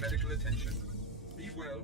medical attention. Be well.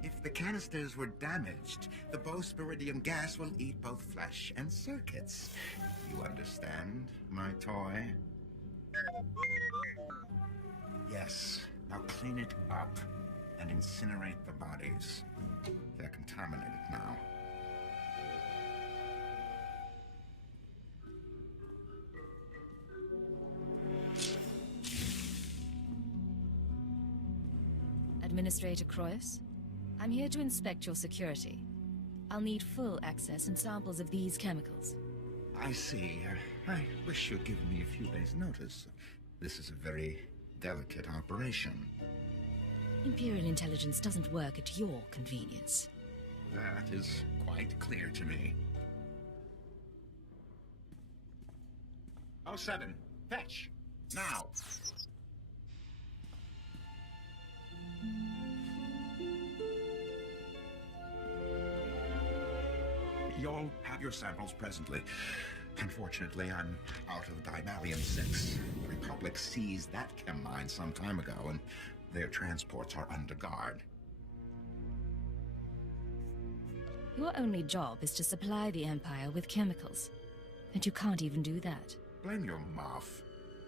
If the canisters were damaged, the bowspiridium gas will eat both flesh and circuits. You understand, my toy? Yes, now clean it up and incinerate the bodies. They're contaminated now. Administrator Croyce, I'm here to inspect your security. I'll need full access and samples of these chemicals. I see. I wish you'd given me a few days' notice. This is a very delicate operation. Imperial intelligence doesn't work at your convenience. That is quite clear to me. 07, fetch! Now! You'll have your samples presently. Unfortunately, I'm out of Dimalium 6. The Republic seized that chem mine some time ago, and their transports are under guard. Your only job is to supply the Empire with chemicals. And you can't even do that. Blame your muff.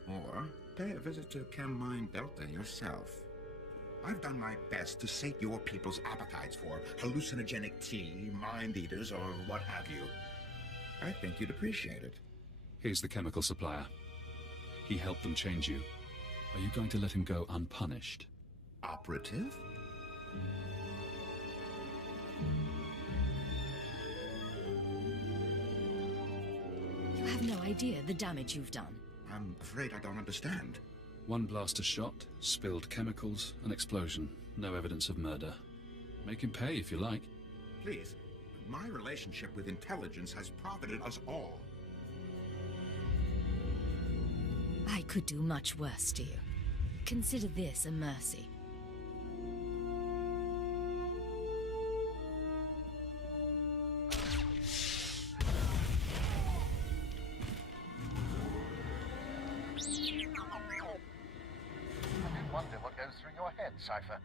Or pay a visit to Chem Mine Delta yourself. I've done my best to sate your people's appetites for hallucinogenic tea, mind-eaters, or what have you. I think you'd appreciate it. Here's the chemical supplier. He helped them change you. Are you going to let him go unpunished? Operative? You have no idea the damage you've done. I'm afraid I don't understand. One blaster shot, spilled chemicals, an explosion. No evidence of murder. Make him pay if you like. Please, my relationship with intelligence has profited us all. I could do much worse to you. Consider this a mercy. I wonder what goes through your head, Cipher.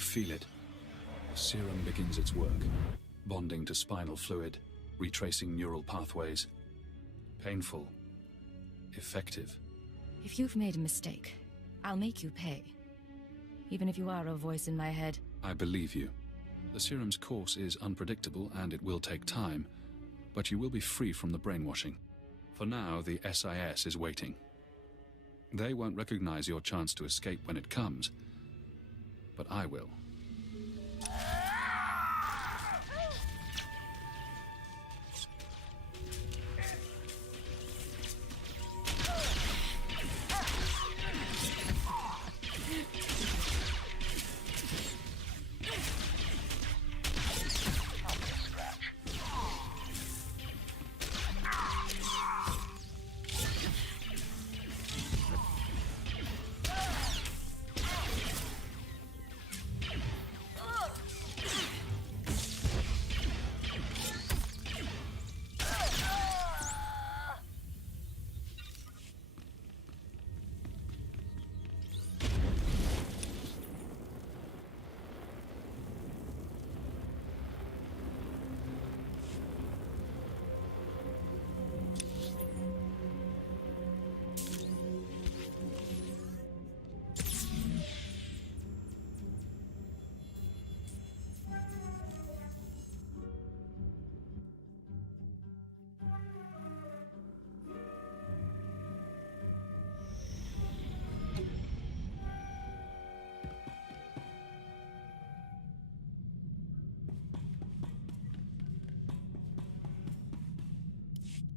Feel it. The serum begins its work, bonding to spinal fluid, retracing neural pathways. Painful. Effective. If you've made a mistake, I'll make you pay. Even if you are a voice in my head. I believe you. The serum's course is unpredictable and it will take time, but you will be free from the brainwashing. For now, the SIS is waiting. They won't recognize your chance to escape when it comes, but I will.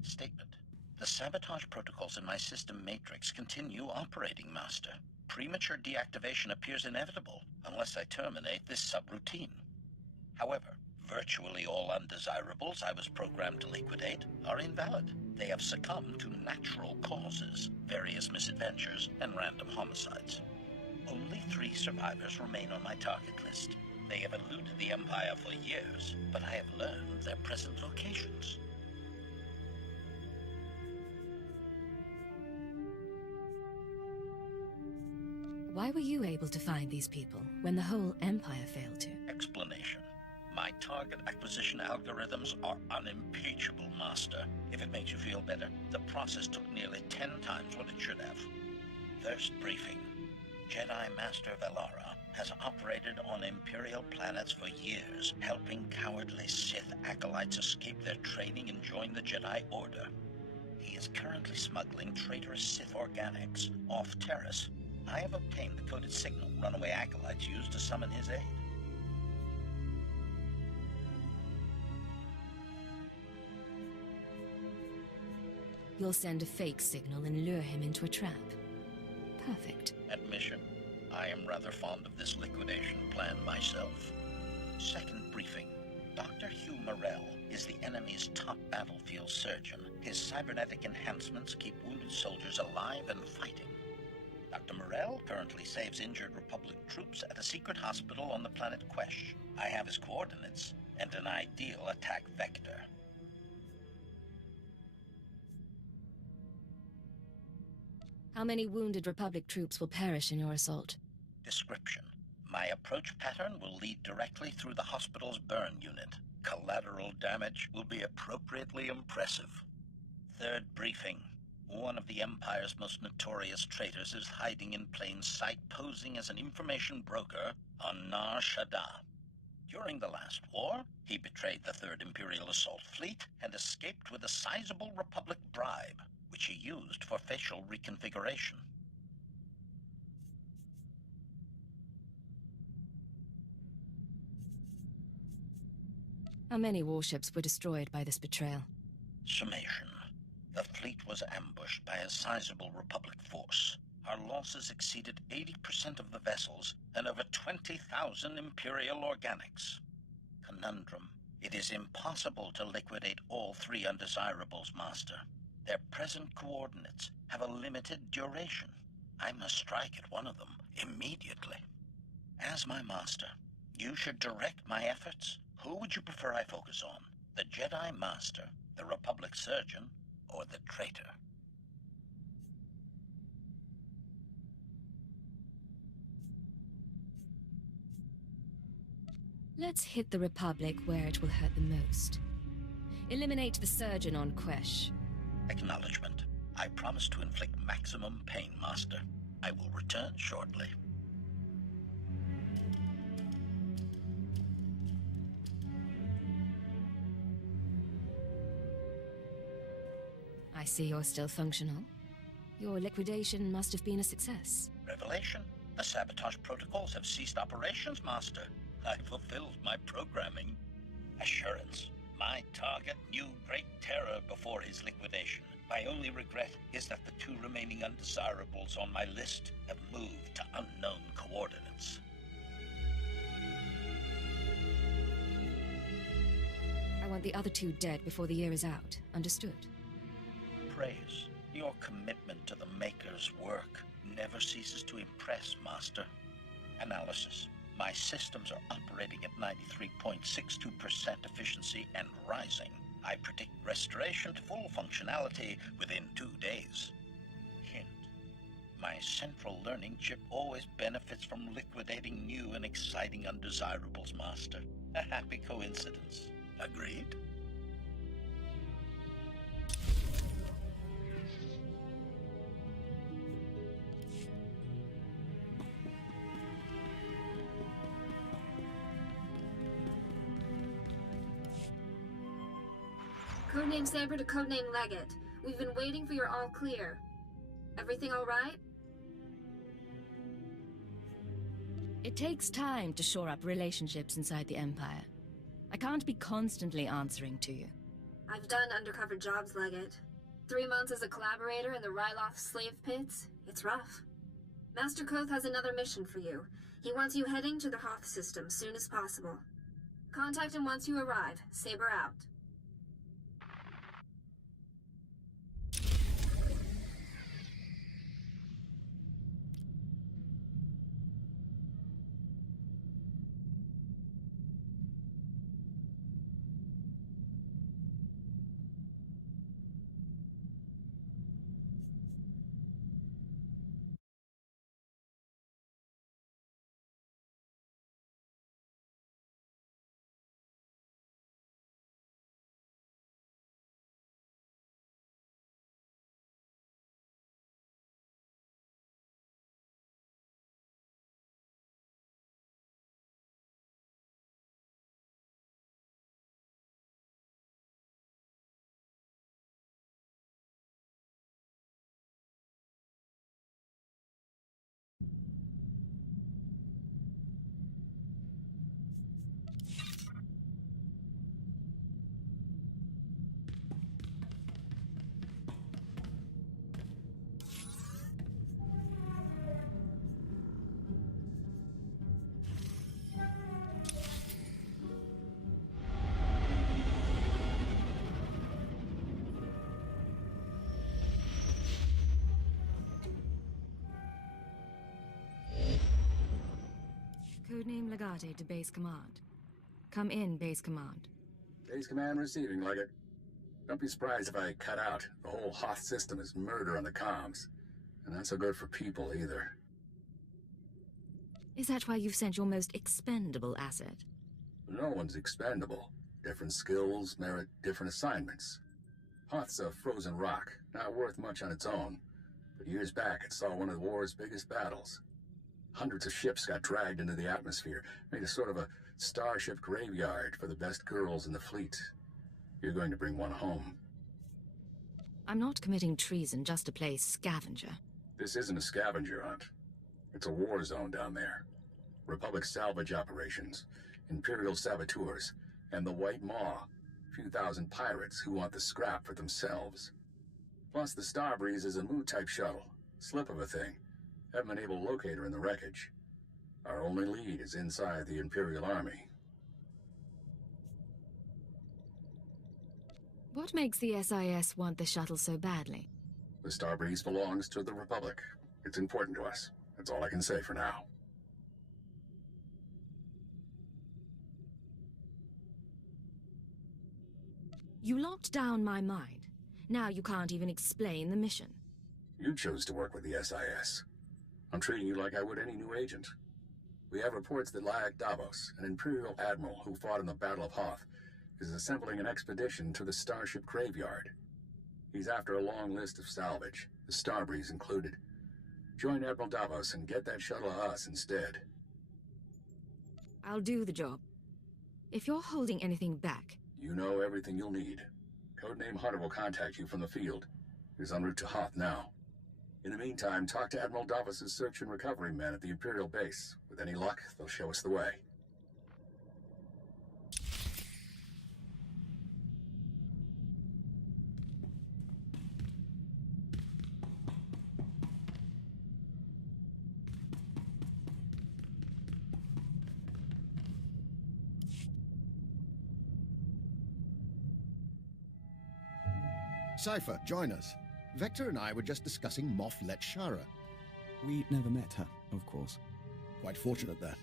Statement. The sabotage protocols in my system matrix continue operating, Master. Premature deactivation appears inevitable unless I terminate this subroutine. However, virtually all undesirables I was programmed to liquidate are invalid. They have succumbed to natural causes, various misadventures, and random homicides. Only 3 survivors remain on my target list. They have eluded the Empire for years, but I have learned their present locations. Why were you able to find these people when the whole Empire failed to? Explanation. My target acquisition algorithms are unimpeachable, Master. If it makes you feel better, the process took nearly 10 times what it should have. First briefing. Jedi Master Velara has operated on Imperial planets for years, helping cowardly Sith acolytes escape their training and join the Jedi Order. He is currently smuggling traitorous Sith organics off Terrace. I have obtained the coded signal runaway acolytes used to summon his aid. You'll send a fake signal and lure him into a trap. Perfect. Admission, I am rather fond of this liquidation plan myself. Second briefing. Dr. Hugh Morrell is the enemy's top battlefield surgeon. His cybernetic enhancements keep wounded soldiers alive and fighting. Dr. Morrell currently saves injured Republic troops at a secret hospital on the planet Quesh. I have his coordinates and an ideal attack vector. How many wounded Republic troops will perish in your assault? Description. My approach pattern will lead directly through the hospital's burn unit. Collateral damage will be appropriately impressive. Third briefing. One of the Empire's most notorious traitors is hiding in plain sight, posing as an information broker on Nar Shaddaa. During the last war, he betrayed the 3rd Imperial Assault Fleet and escaped with a sizable Republic bribe, which he used for facial reconfiguration. How many warships were destroyed by this betrayal? Summation. The fleet was ambushed by a sizable Republic force. Our losses exceeded 80% of the vessels and over 20,000 Imperial organics. Conundrum. It is impossible to liquidate all 3 undesirables, Master. Their present coordinates have a limited duration. I must strike at one of them immediately. As my master, you should direct my efforts. Who would you prefer I focus on? The Jedi Master, the Republic Surgeon, or the traitor? Let's hit the Republic where it will hurt the most. Eliminate the Surgeon on Quesh. Acknowledgement. I promise to inflict maximum pain, Master. I will return shortly. I see you're still functional. Your liquidation must have been a success. Revelation. The sabotage protocols have ceased operations, Master. I fulfilled my programming. Assurance. My target knew great terror before his liquidation. My only regret is that the 2 remaining undesirables on my list have moved to unknown coordinates. I want the other 2 dead before the year is out. Understood? Praise. Your commitment to the Maker's work never ceases to impress, Master. Analysis. My systems are operating at 93.62% efficiency and rising. I predict restoration to full functionality within 2 days. Hint. My central learning chip always benefits from liquidating new and exciting undesirables, Master. A happy coincidence. Agreed? Codename Saber to Codename Leggett. We've been waiting for your all clear. Everything all right? It takes time to shore up relationships inside the Empire. I can't be constantly answering to you. I've done undercover jobs, Leggett. 3 months as a collaborator in the Ryloth slave pits. It's rough. Master Koth has another mission for you. He wants you heading to the Hoth system soon as possible. Contact him once you arrive. Saber out. Codename Legate to Base Command. Come in, Base Command. Base Command receiving, Legate. Don't be surprised if I cut out. The whole Hoth system is murder on the comms. And not so good for people, either. Is that why you've sent your most expendable asset? No one's expendable. Different skills merit different assignments. Hoth's a frozen rock, not worth much on its own. But years back, it saw one of the war's biggest battles. Hundreds of ships got dragged into the atmosphere, made a sort of a starship graveyard for the best girls in the fleet. You're going to bring one home. I'm not committing treason just to play scavenger. This isn't a scavenger hunt. It's a war zone down there. Republic salvage operations, Imperial saboteurs, and the White Maw. A few thousand pirates who want the scrap for themselves. Plus, the Starbreeze is a Mu-type shuttle. Slip of a thing. Haven't been able to locate her in the wreckage. Our only lead is inside the Imperial Army. What makes the SIS want the shuttle so badly? The Starbreeze belongs to the Republic. It's important to us. That's all I can say for now. You locked down my mind. Now you can't even explain the mission. You chose to work with the SIS. I'm treating you like I would any new agent. We have reports that Layak Davos, an Imperial admiral who fought in the Battle of Hoth, is assembling an expedition to the Starship Graveyard. He's after a long list of salvage, the Starbreeze included. Join Admiral Davos and get that shuttle to us instead. I'll do the job. If you're holding anything back... You know everything you'll need. Codename Hunter will contact you from the field. He's en route to Hoth now. In the meantime, talk to Admiral Davos' search and recovery men at the Imperial base. With any luck, they'll show us the way. Cipher, join us. Vector and I were just discussing Moff Letshara. We never met her, of course. Quite fortunate, that.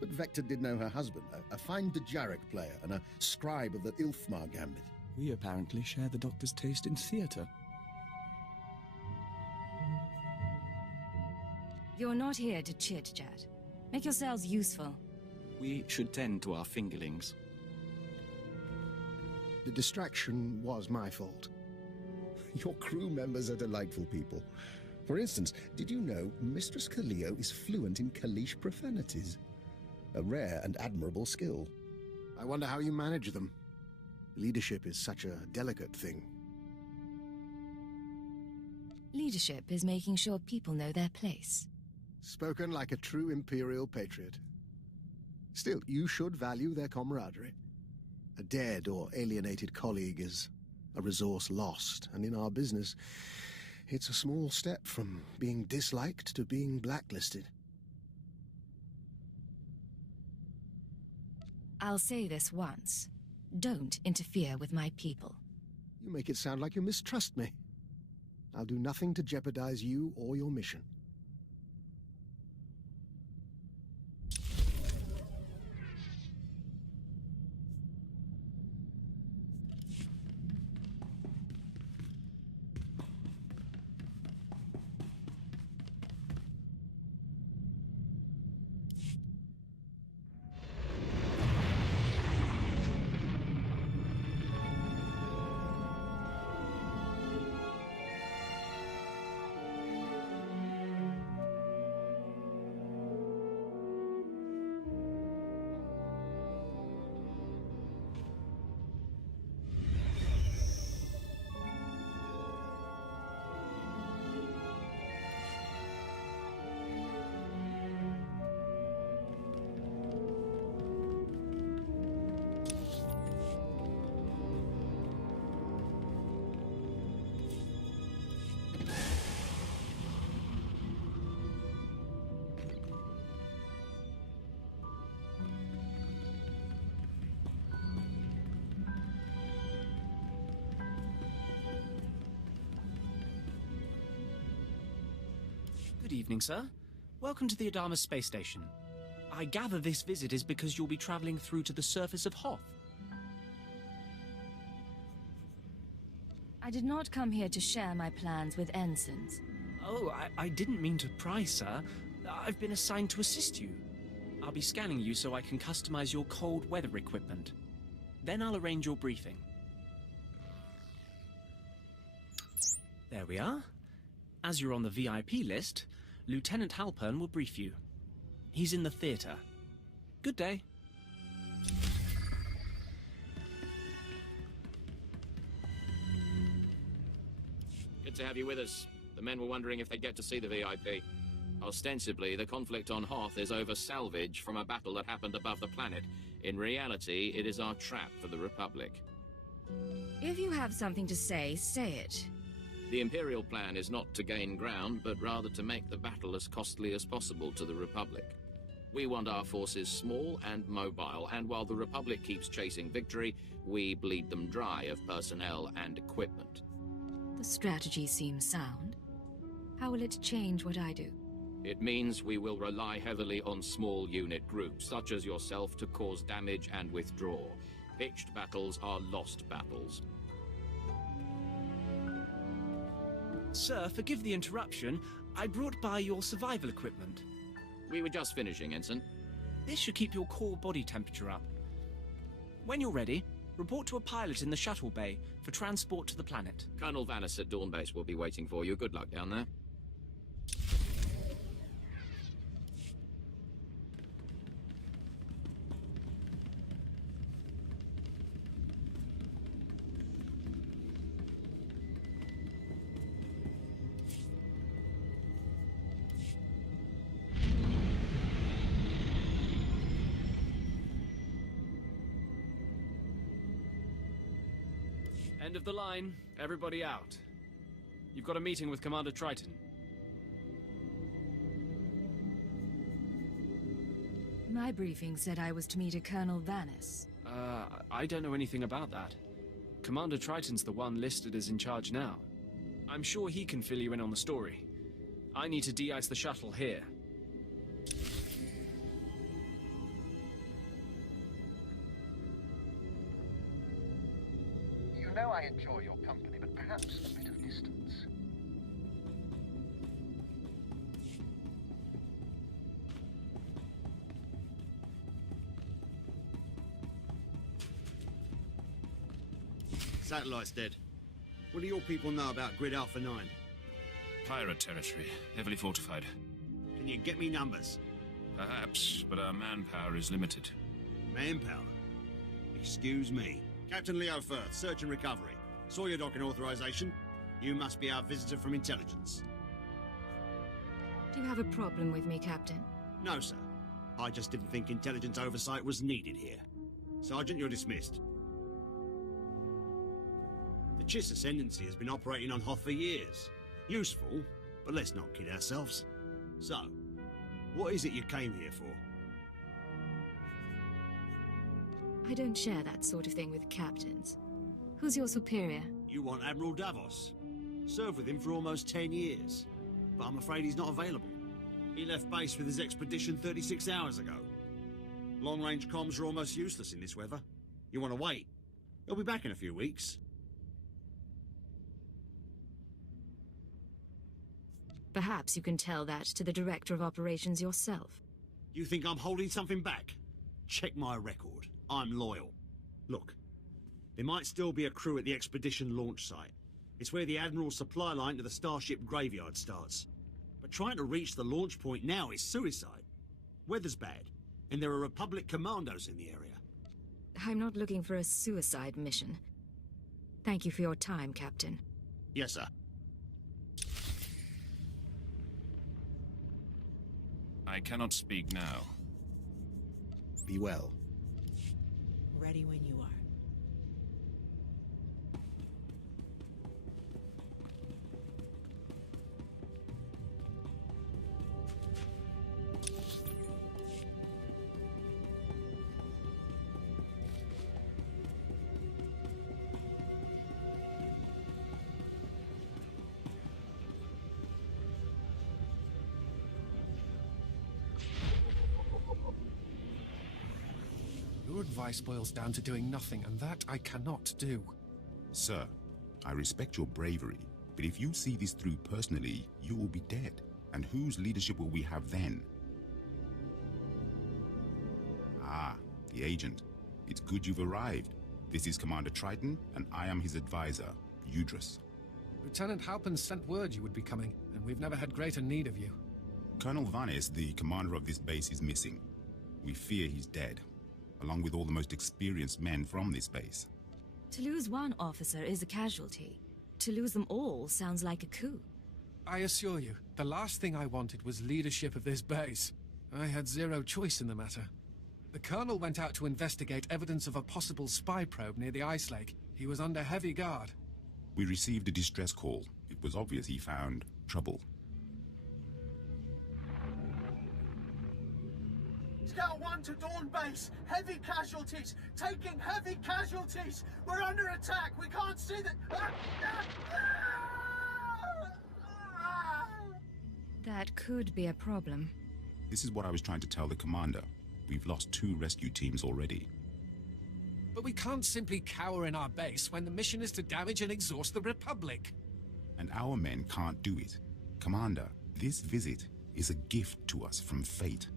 But Vector did know her husband, a fine Dejaric player and a scribe of the Ilfmar Gambit. We apparently share the Doctor's taste in theatre. You're not here to chit-chat. Make yourselves useful. We should tend to our fingerlings. The distraction was my fault. Your crew members are delightful people. For instance, did you know Mistress Kaleo is fluent in Kalish profanities? A rare and admirable skill. I wonder how you manage them. Leadership is such a delicate thing. Leadership is making sure people know their place. Spoken like a true Imperial patriot. Still, you should value their camaraderie. A dead or alienated colleague is a resource lost, and in our business, it's a small step from being disliked to being blacklisted. I'll say this once. Don't interfere with my people. You make it sound like you mistrust me. I'll do nothing to jeopardize you or your mission. Good evening, sir. Welcome to the Adama space station. I gather this visit is because you'll be traveling through to the surface of Hoth. I did not come here to share my plans with ensigns. Oh, I didn't mean to pry, sir. I've been assigned to assist you. I'll be scanning you so I can customize your cold weather equipment. Then I'll arrange your briefing. There we are. As you're on the VIP list, Lieutenant Halpern will brief you. He's in the theater. Good day. Good to have you with us. The men were wondering if they'd get to see the VIP. Ostensibly, the conflict on Hoth is over salvage from a battle that happened above the planet. In reality, it is our trap for the Republic. If you have something to say, say it. The Imperial plan is not to gain ground, but rather to make the battle as costly as possible to the Republic. We want our forces small and mobile, and while the Republic keeps chasing victory, we bleed them dry of personnel and equipment. The strategy seems sound. How will it change what I do? It means we will rely heavily on small unit groups, such as yourself, to cause damage and withdraw. Pitched battles are lost battles. Sir, forgive the interruption. I brought by your survival equipment. We were just finishing, Ensign. This should keep your core body temperature up. When you're ready, report to a pilot in the shuttle bay for transport to the planet. Colonel Vanis at Dawn Base will be waiting for you. Good luck down there. End of the line. Everybody out. You've got a meeting with Commander Triton. My briefing said I was to meet a Colonel Vanis. I don't know anything about that. Commander Triton's the one listed as in charge now. I'm sure he can fill you in on the story. I need to de-ice the shuttle here. You know I enjoy your company, but perhaps a bit of distance. Satellite's dead. What do your people know about Grid Alpha 9? Pirate territory, heavily fortified. Can you get me numbers? Perhaps, but our manpower is limited. Manpower? Excuse me. Captain Leo Firth, search and recovery. Saw your docking authorization. You must be our visitor from intelligence. Do you have a problem with me, Captain? No, sir. I just didn't think intelligence oversight was needed here. Sergeant, you're dismissed. The Chiss Ascendancy has been operating on Hoth for years. Useful, but let's not kid ourselves. So, what is it you came here for? I don't share that sort of thing with captains. Who's your superior? You want Admiral Davos. Served with him for almost 10 years. But I'm afraid he's not available. He left base with his expedition 36 hours ago. Long-range comms are almost useless in this weather. You want to wait? He'll be back in a few weeks. Perhaps you can tell that to the Director of Operations yourself. You think I'm holding something back? Check my record. I'm loyal. Look, there might still be a crew at the expedition launch site. It's where the Admiral's supply line to the Starship graveyard starts. But trying to reach the launch point now is suicide. Weather's bad, and there are Republic commandos in the area. I'm not looking for a suicide mission. Thank you for your time, Captain. Yes, sir. I cannot speak now. Be well. Ready when you are. Your advice boils down to doing nothing, and that I cannot do. Sir, I respect your bravery, but if you see this through personally, you will be dead. And whose leadership will we have then? Ah, the agent. It's good you've arrived. This is Commander Triton, and I am his advisor, Udris. Lieutenant Halpin sent word you would be coming, and we've never had greater need of you. Colonel Vanis, the commander of this base, is missing. We fear he's dead, along with all the most experienced men from this base. To lose one officer is a casualty. To lose them all sounds like a coup. I assure you, the last thing I wanted was leadership of this base. I had zero choice in the matter. The Colonel went out to investigate evidence of a possible spy probe near the ice lake. He was under heavy guard. We received a distress call. It was obvious he found trouble. Scout 1 to Dawn Base. Heavy casualties. Taking heavy casualties. We're under attack. We can't see the... That could be a problem. This is what I was trying to tell the commander. We've lost 2 rescue teams already. But we can't simply cower in our base when the mission is to damage and exhaust the Republic. And our men can't do it. Commander, this visit is a gift to us from fate.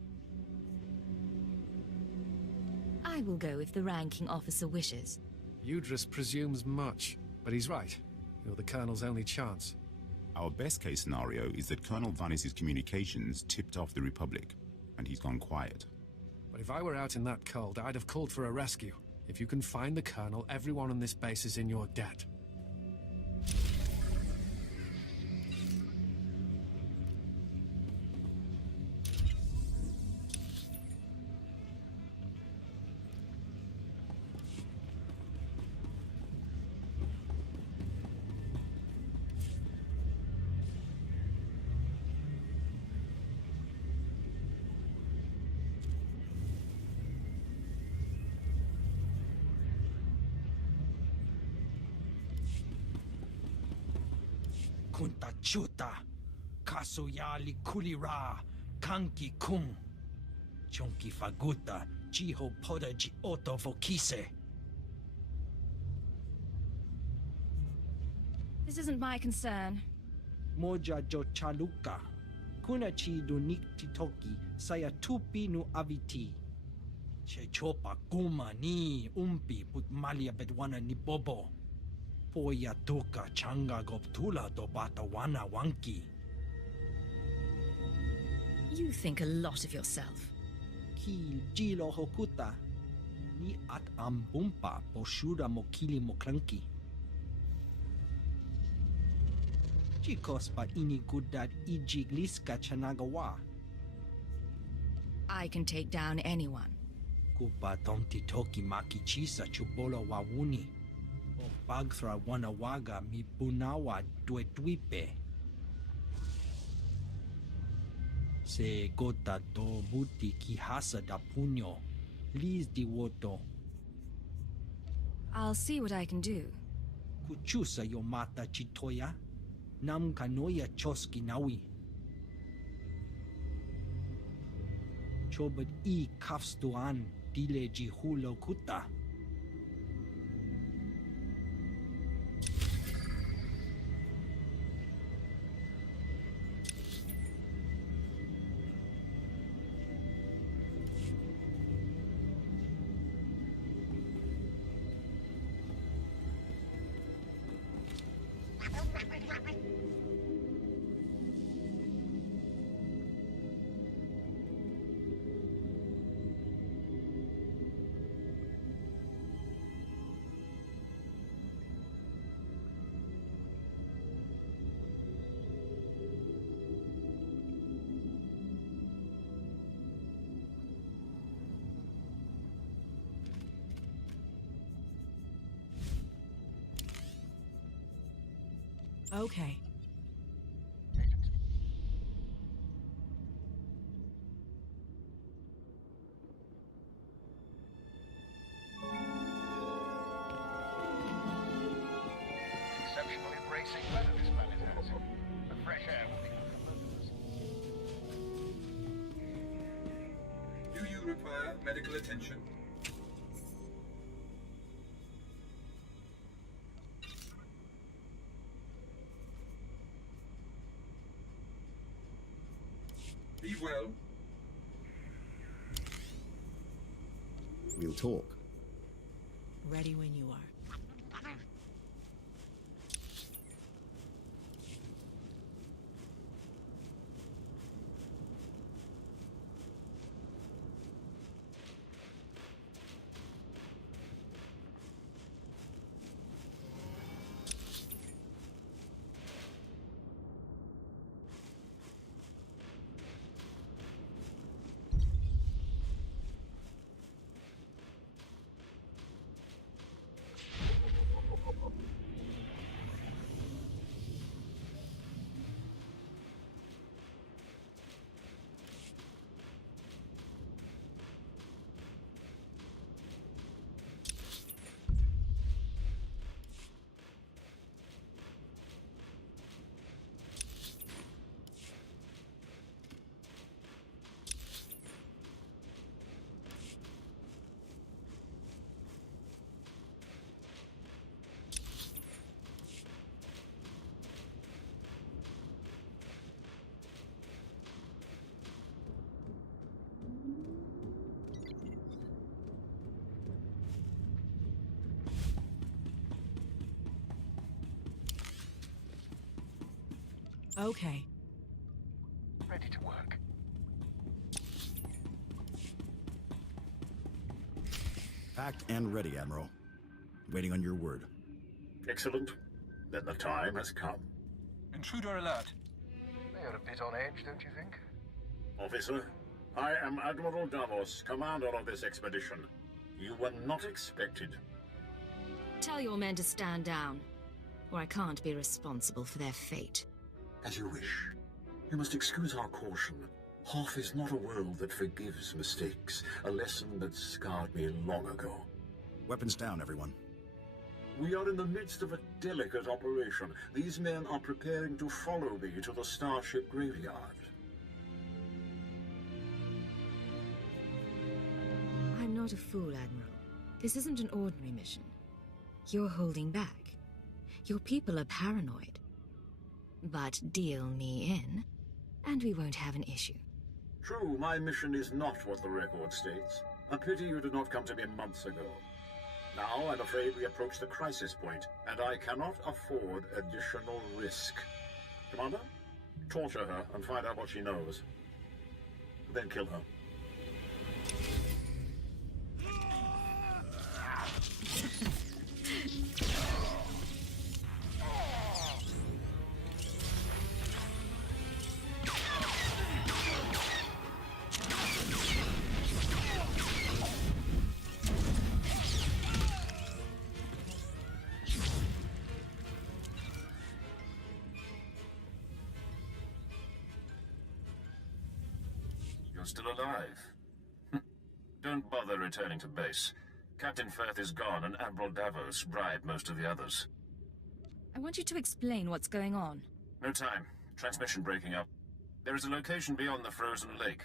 I will go if the ranking officer wishes. Udris presumes much, but he's right. You're the Colonel's only chance. Our best case scenario is that Colonel Vanis' communications tipped off the Republic, and he's gone quiet. But if I were out in that cold, I'd have called for a rescue. If you can find the Colonel, everyone on this base is in your debt. Kunta chuta, kasuyali kulira, kanki kung, chonki faguta, jiho poda ji oto vokise. This isn't my concern. Moja jo chaluka, kunachi do niktitoki, saya tupi nu aviti. Che chopa kuma ni umpi put malia bedwana ni bobo. Poya tuka changa goptula do batawana wanki. You think a lot of yourself. Ki jilo hokuta. Ni at ambumpa poshuda mokili moklanki. Chikos pa ini gudad ijigliska chanagawa. I can take down anyone. Kupa tonti toki maki chisa chubolo wawuni. O bagthra wanawaga mi bunawa duetwipe. Se gota do buti ki hasa da puño. Liz di woto. I'll see what I can do. Kuchusa yo mata chitoya. Nam kanoya choski nawi. Chobad I kafstuan dile jihulo kuta. Okay. Exceptionally bracing weather this planet has. The fresh air will be Do you require medical attention? Be well. We'll talk. Ready when you are. Okay. Ready to work. Packed and ready, Admiral. Waiting on your word. Excellent. Then the time has come. Intruder alert. They are a bit on edge, don't you think? Officer, I am Admiral Davos, commander of this expedition. You were not expected. Tell your men to stand down, or I can't be responsible for their fate. As you wish. You must excuse our caution. Hoth is not a world that forgives mistakes, a lesson that scarred me long ago. Weapons down, everyone. We are in the midst of a delicate operation. These men are preparing to follow me to the starship graveyard. I'm not a fool, Admiral. This isn't an ordinary mission. You're holding back. Your people are paranoid. But deal me in, and we won't have an issue. True, my mission is not what the record states. A pity you did not come to me months ago. Now, I'm afraid we approach the crisis point, and I cannot afford additional risk. Commander, torture her and find out what she knows. Then kill her. You're still alive. Don't bother returning to base. Captain Firth is gone, and Admiral Davos bribed most of the others. I want you to explain what's going on. No time. Transmission breaking up. There is a location beyond the frozen lake.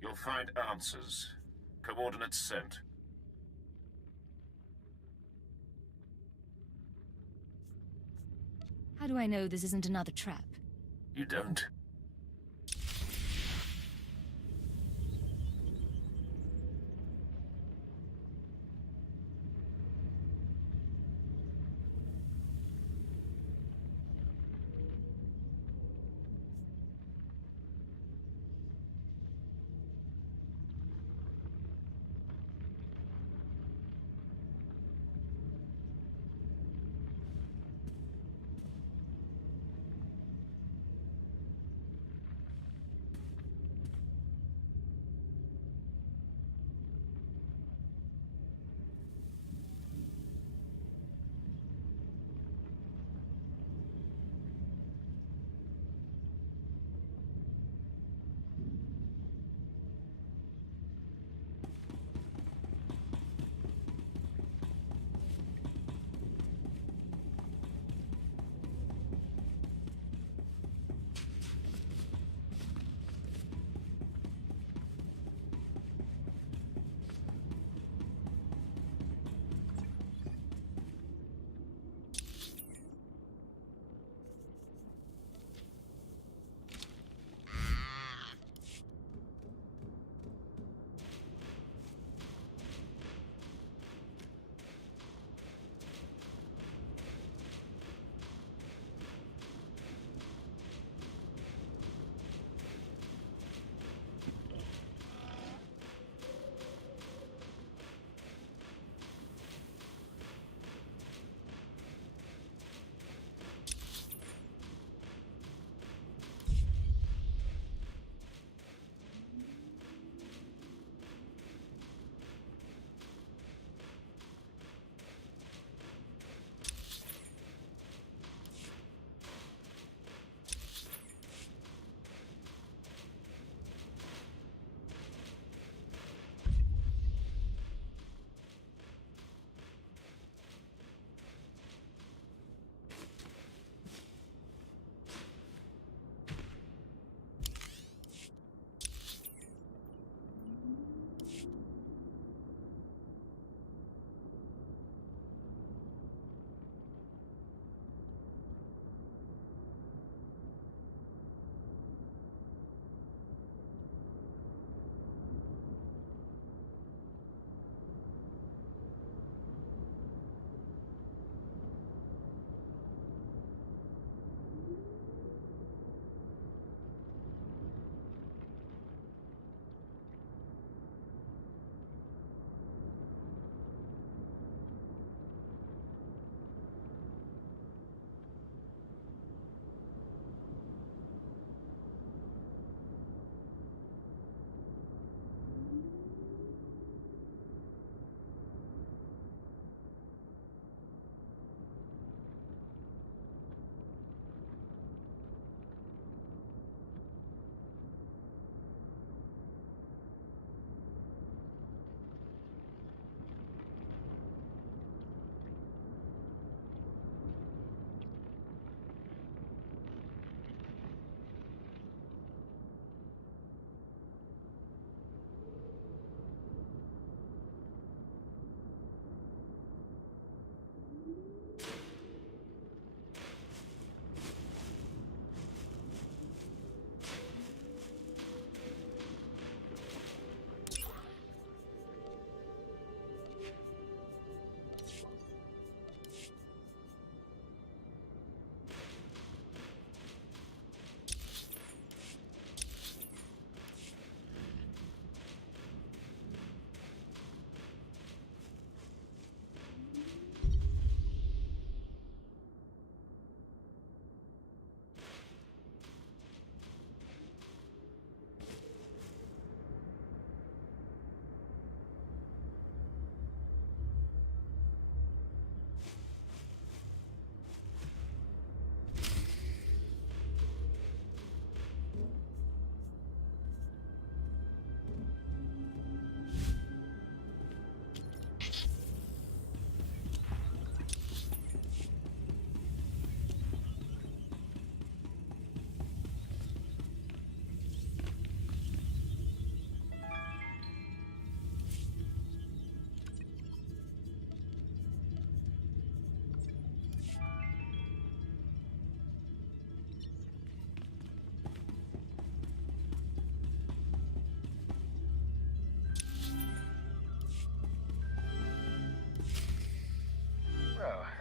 You'll find answers. Coordinates sent. How do I know this isn't another trap? You don't.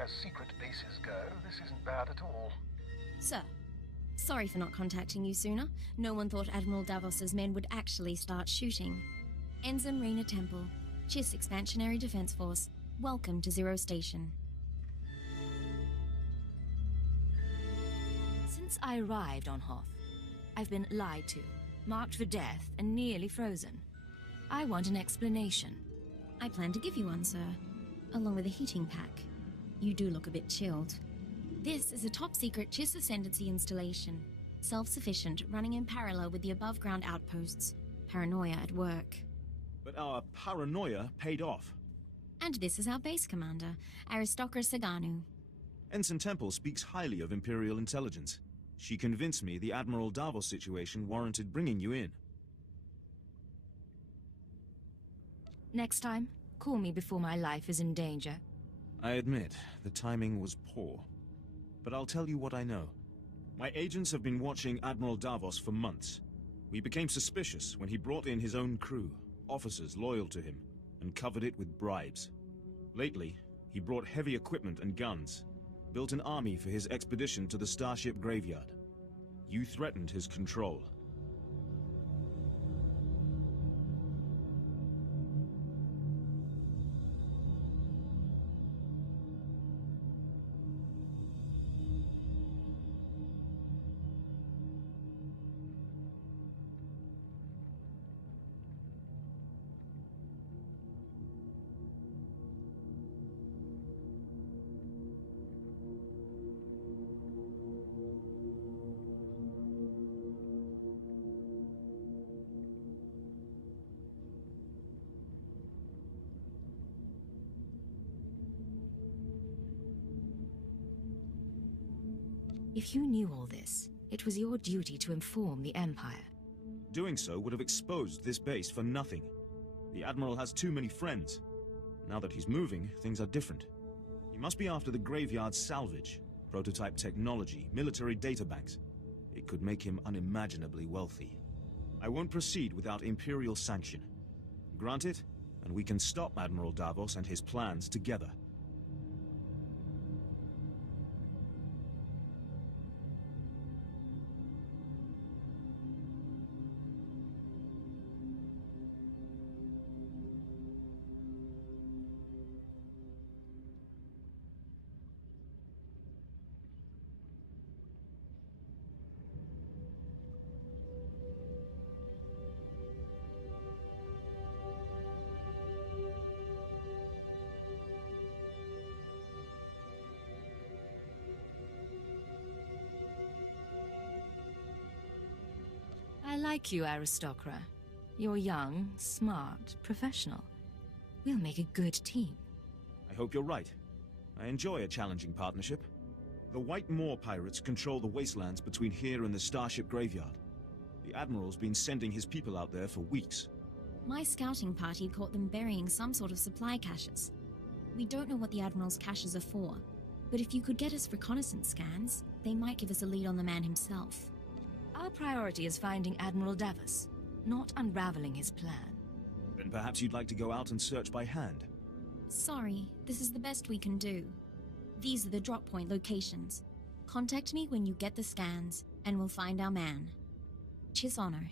as secret bases go, this isn't bad at all. Sir, sorry for not contacting you sooner. No one thought Admiral Davos's men would actually start shooting. Ensign Rena Temple, Chiss Expansionary Defense Force. Welcome to Zero Station. Since I arrived on Hoth, I've been lied to, marked for death, and nearly frozen. I want an explanation. I plan to give you one, sir, along with a heating pack. You do look a bit chilled. This is a top-secret Chiss Ascendancy installation. Self-sufficient, running in parallel with the above-ground outposts. Paranoia at work. But our paranoia paid off. And this is our base commander, Aristocra Saganu. Ensign Temple speaks highly of Imperial intelligence. She convinced me the Admiral Davos situation warranted bringing you in. Next time, call me before my life is in danger. I admit, the timing was poor. But I'll tell you what I know. My agents have been watching Admiral Davos for months. We became suspicious when he brought in his own crew, officers loyal to him, and covered it with bribes. Lately, he brought heavy equipment and guns, built an army for his expedition to the Starship Graveyard. You threatened his control. If you knew all this, it was your duty to inform the Empire. Doing so would have exposed this base for nothing. The Admiral has too many friends. Now that he's moving, things are different. He must be after the Graveyard's salvage, prototype technology, military databanks. It could make him unimaginably wealthy. I won't proceed without Imperial sanction. Grant it, and we can stop Admiral Davos and his plans together. I like you, Aristocra. You're young, smart, professional. We'll make a good team. I hope you're right. I enjoy a challenging partnership. The White Moor pirates control the wastelands between here and the Starship Graveyard. The Admiral's been sending his people out there for weeks. My scouting party caught them burying some sort of supply caches. We don't know what the Admiral's caches are for, but if you could get us reconnaissance scans, they might give us a lead on the man himself. Our priority is finding Admiral Davos, not unraveling his plan. Then perhaps you'd like to go out and search by hand. Sorry, this is the best we can do. These are the drop point locations. Contact me when you get the scans, and we'll find our man. Chiss honor.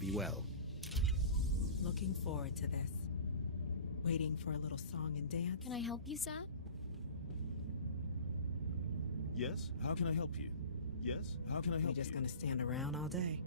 Be well. Looking forward to this. Waiting for a little song and dance. Can I help you, sir? Yes? How can I help you? Yes? How can I help you? We're just gonna stand around all day.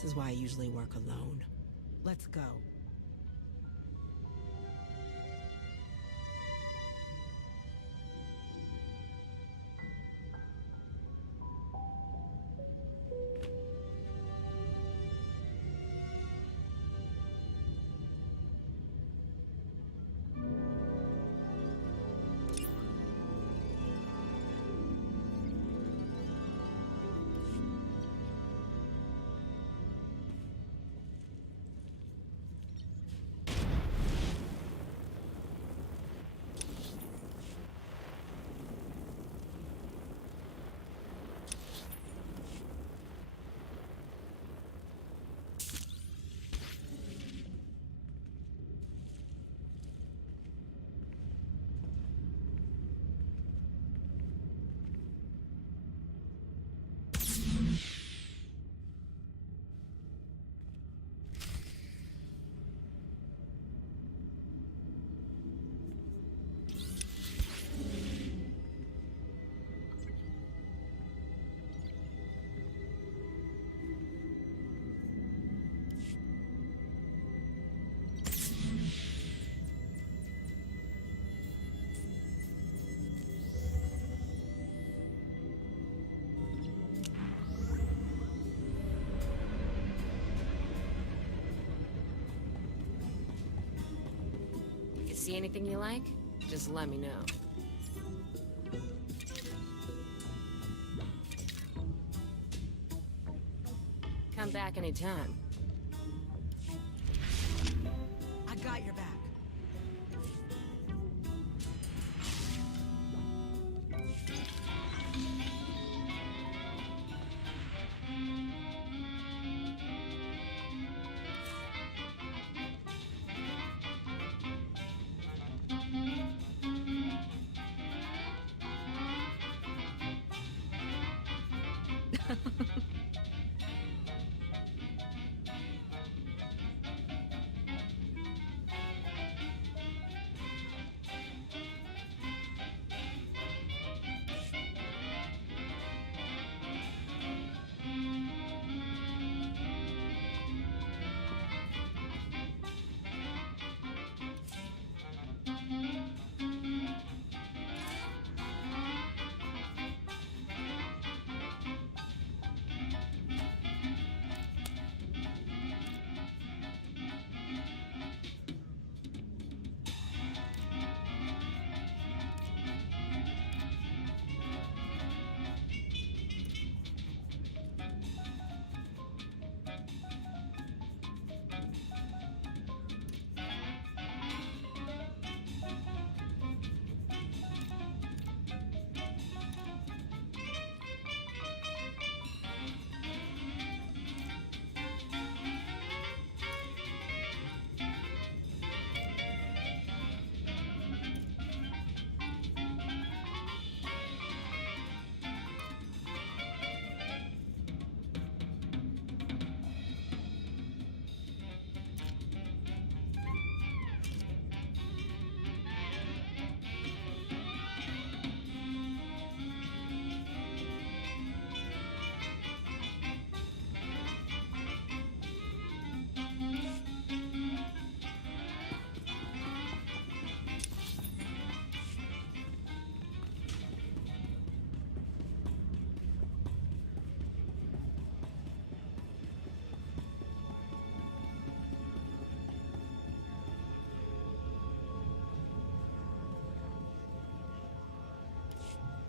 This is why I usually work alone. Let's go. See anything you like? Just let me know. Come back anytime. I got your back.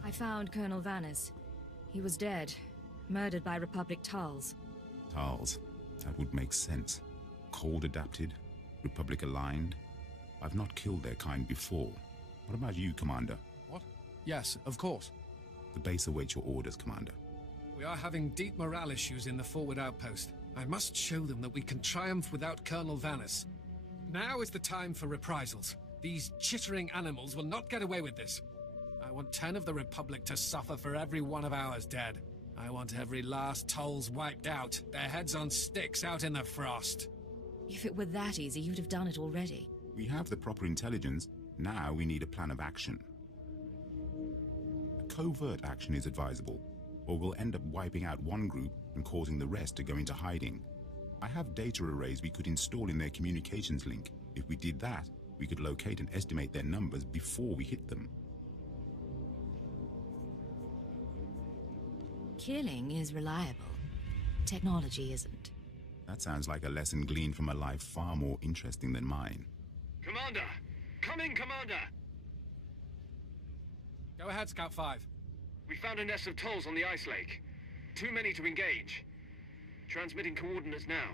I found Colonel Vannis. He was dead, murdered by Republic Tals. Tals. That would make sense. Cold adapted, Republic aligned. I've not killed their kind before. What about you, Commander? What? Yes, of course. The base awaits your orders, Commander. We are having deep morale issues in the forward outpost. I must show them that we can triumph without Colonel Vannis. Now is the time for reprisals. These chittering animals will not get away with this. I want 10 of the Republic to suffer for every one of ours dead. I want every last Tolls wiped out, their heads on sticks out in the frost. If it were that easy, you'd have done it already. We have the proper intelligence. Now we need a plan of action. A covert action is advisable, or we'll end up wiping out one group and causing the rest to go into hiding. I have data arrays we could install in their communications link. If we did that, we could locate and estimate their numbers before we hit them. Killing is reliable. Technology isn't. That sounds like a lesson gleaned from a life far more interesting than mine. Commander! Come in, Commander! Go ahead, Scout 5. We found a nest of Tolls on the ice lake. Too many to engage. Transmitting coordinates now.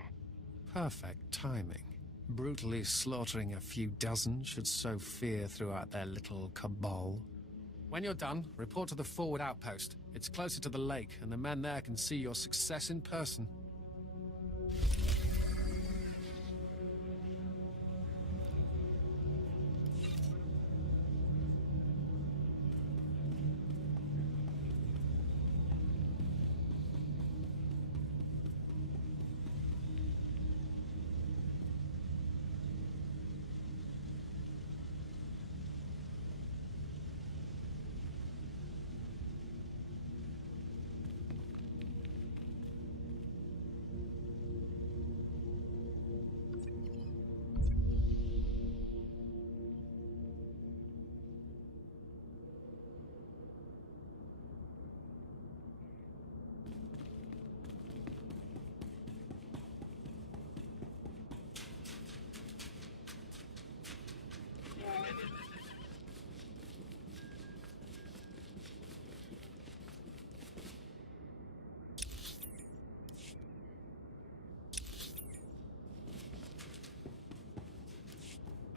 Perfect timing. Brutally slaughtering a few dozen should sow fear throughout their little cabal. When you're done, report to the forward outpost. It's closer to the lake, and the men there can see your success in person.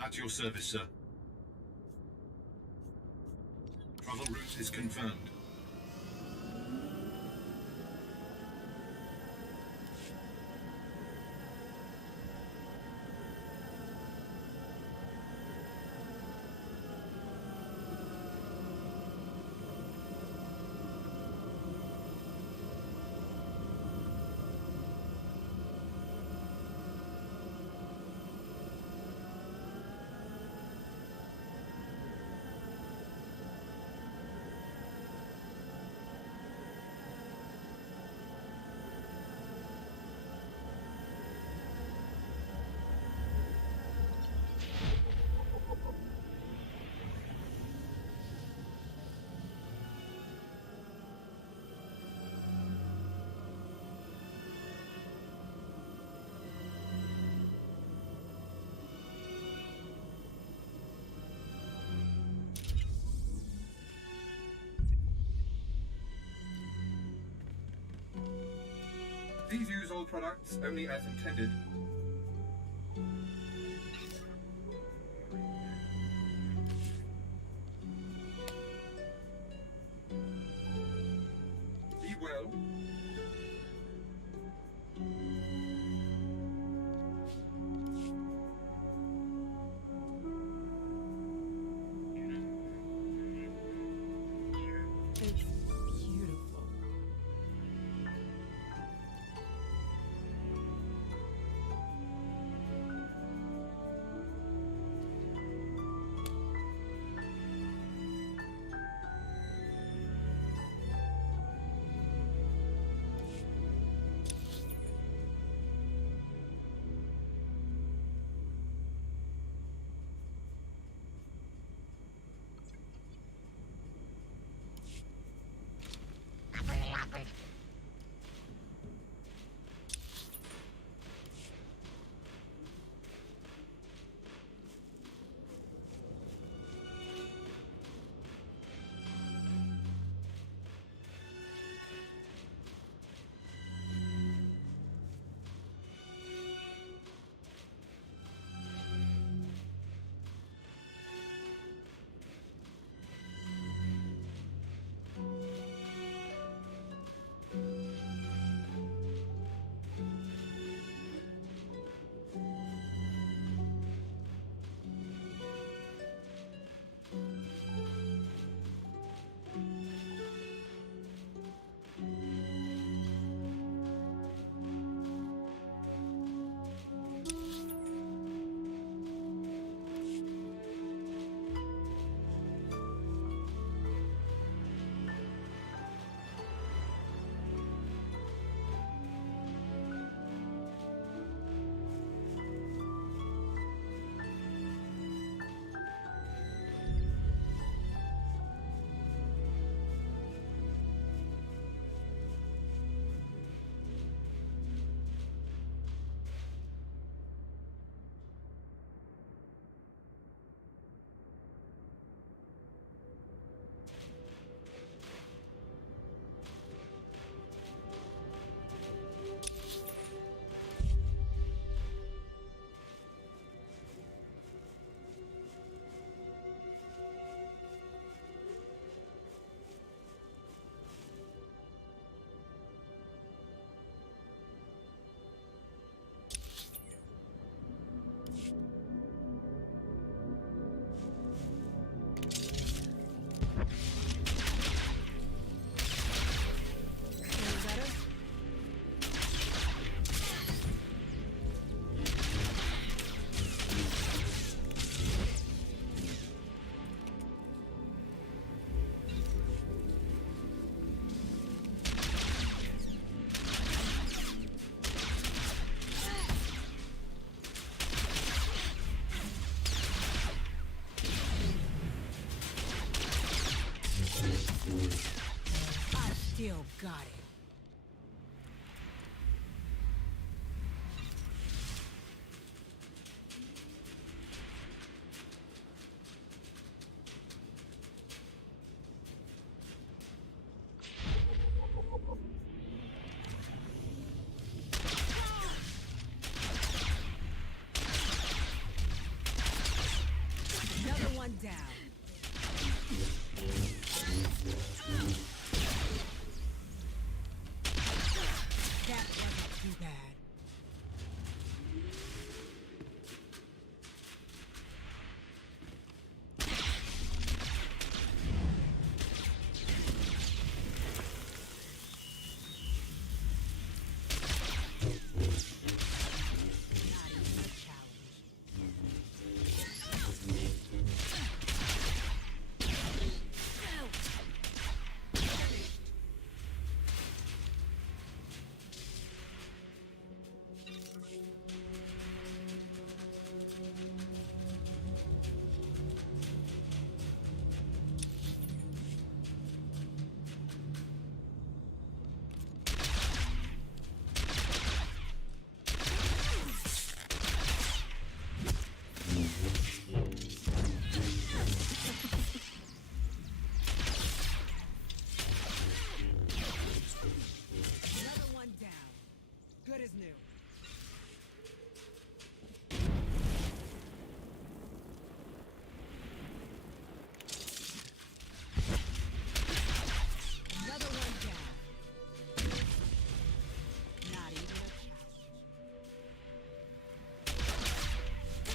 At your service, sir. Travel route is confirmed. Please use all products only as intended. Be well. It's beautiful. I still got it. Another one down. That wasn't too bad. Not even a challenge. Another one down. Good as new. Another one down. Not even a challenge.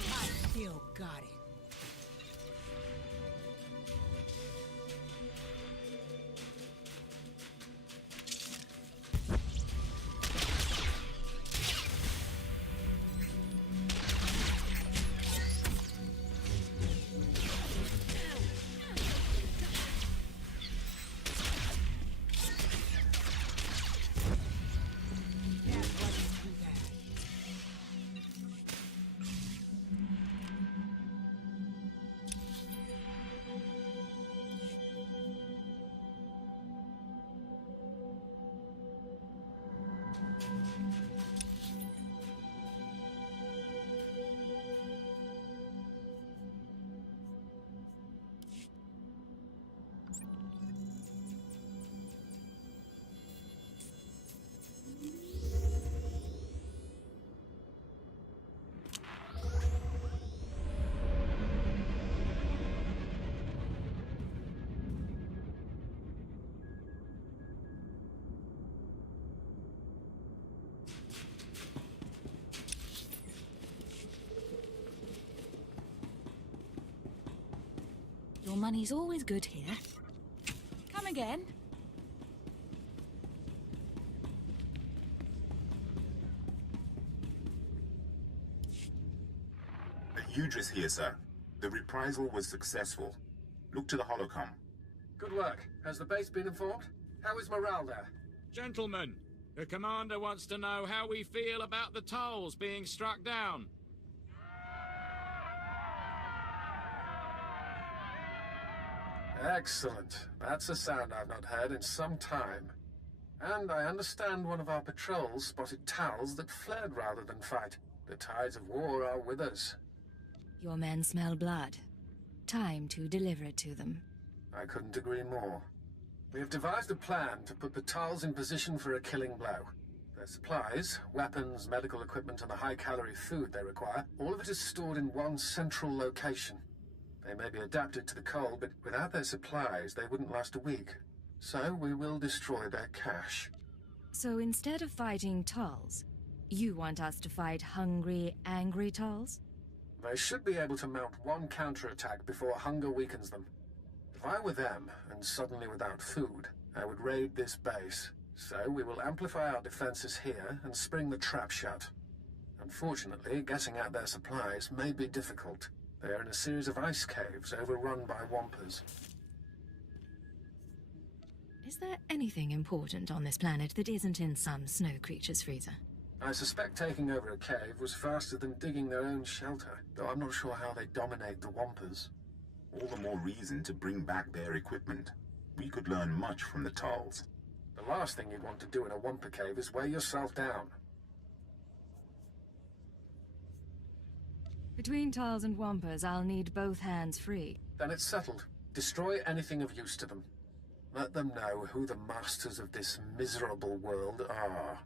I still got it. That wasn't too bad. Your money's always good here. Come again. Udris here, sir. The reprisal was successful. Look to the holocom. Good work. Has the base been informed? How is morale there? Gentlemen, the commander wants to know how we feel about the tolls being struck down. Excellent. That's a sound I've not heard in some time. And I understand one of our patrols spotted towels that fled rather than fight. The tides of war are with us. Your men smell blood. Time to deliver it to them. I couldn't agree more. We have devised a plan to put the Tals in position for a killing blow. Their supplies, weapons, medical equipment, and the high-calorie food they require, all of it is stored in one central location. They may be adapted to the cold, but without their supplies, they wouldn't last a week. So we will destroy their cache. So instead of fighting Tals, you want us to fight hungry, angry Tals? They should be able to mount one counterattack before hunger weakens them. If I were them, and suddenly without food, I would raid this base. So we will amplify our defenses here and spring the trap shut. Unfortunately, getting at their supplies may be difficult. They are in a series of ice caves overrun by Wampers. Is there anything important on this planet that isn't in some snow creature's freezer? I suspect taking over a cave was faster than digging their own shelter, though I'm not sure how they dominate the Wampers. All the more reason to bring back their equipment. We could learn much from the Tals. The last thing you'd want to do in a Wumpa cave is wear yourself down. Between Tals and Wampas, I'll need both hands free. Then it's settled. Destroy anything of use to them. Let them know who the masters of this miserable world are.